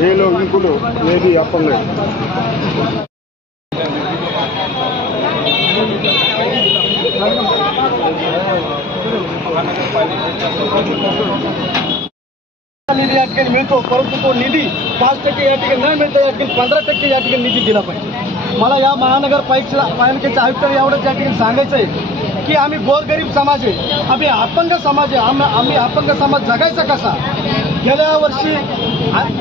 వీళ్ళు ఇంకులు మేబీ అప్పంగా निधी या ठिकाणी मिळतो, परंतु तो निधी 5% या ठिकाणी न मिळता या ठिकाणी 15% या ठिकाणी निधी दिला पाहिजे। मला या महानगरपालिकेच्या आयुक्तांना एवढंच या ठिकाणी सांगायचं आहे की आम्ही गोरगरीब समाज आहे, आम्ही अपंग समाज आहे, आम्ही अपंग समाज जगायचा कसा। गेल्या वर्षी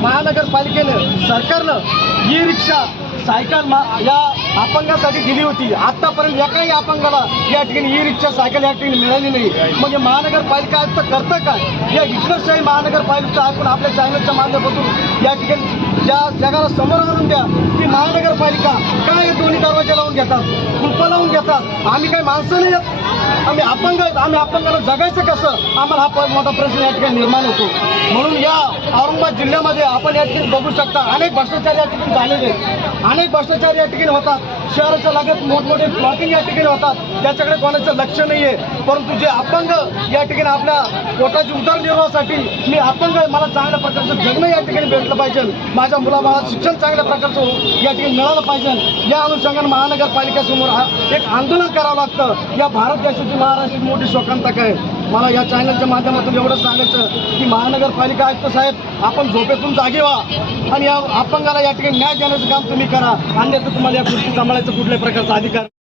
महानगरपालिकेनं सरकारनं ई रिक्षा सायकल या अपंगासाठी दिली होती। आतापर्यंत एकाही अपंगाला या ठिकाणी ई रिक्षा सायकल या ठिकाणी मिळाली नाही। म्हणजे महानगरपालिका आयुक्त करतं काय? या हिटलरशाही महानगरपालिका आपण आपल्या चॅनलच्या माध्यमातून या ठिकाणी या जगाला समोर आणून द्या की महानगरपालिका काय दोन्ही दरवाजे लावून घेतात, कुलपं लावून घेतात। आम्ही काही माणसं नाही आहेत, आम्ही अपंग आहेत, आम्ही अपंगाला जगायचं कसं, आम्हाला हा मोठा प्रश्न या ठिकाणी निर्माण होतो। म्हणून या औरंगाबाद जिल्ह्यामध्ये आपण या ठिकाणी बघू शकता अनेक भ्रष्टाचार या ठिकाणी झालेले आहेत, अनेक भ्रष्टाचार या ठिकाणी होतात। शहराच्या लागत मोठमोठे प्लॉटिंग या ठिकाणी होतात, त्याच्याकडे कोणाचं लक्ष नाही आहे। परंतु जे अपंग या ठिकाणी आपल्या पोटाच्या उदरनिर्वाहासाठी मी अपंग आहे, मला चांगल्या प्रकारचं जगणं या ठिकाणी भेटलं पाहिजे, माझ्या मुलाबाळाला शिक्षण चांगल्या प्रकारचं या ठिकाणी मिळालं पाहिजे। या अनुषंगाने महानगरपालिकेसमोर एक आंदोलन करावं लागतं। या भारत देशाची महाराष्ट्राची मोठी शोकांतक आहे। मला या चॅनलच्या माध्यमातून एवढं सांगायचं की महानगरपालिका आयुक्त साहेब आपण झोपेतून जागे व्हा आणि या अपंगाला या ठिकाणी न्याय देण्याचं काम तुम्ही करा, अन्यथा तुम्हाला या गोष्टी सांभाळायचं कुठल्याही प्रकारचा अधिकार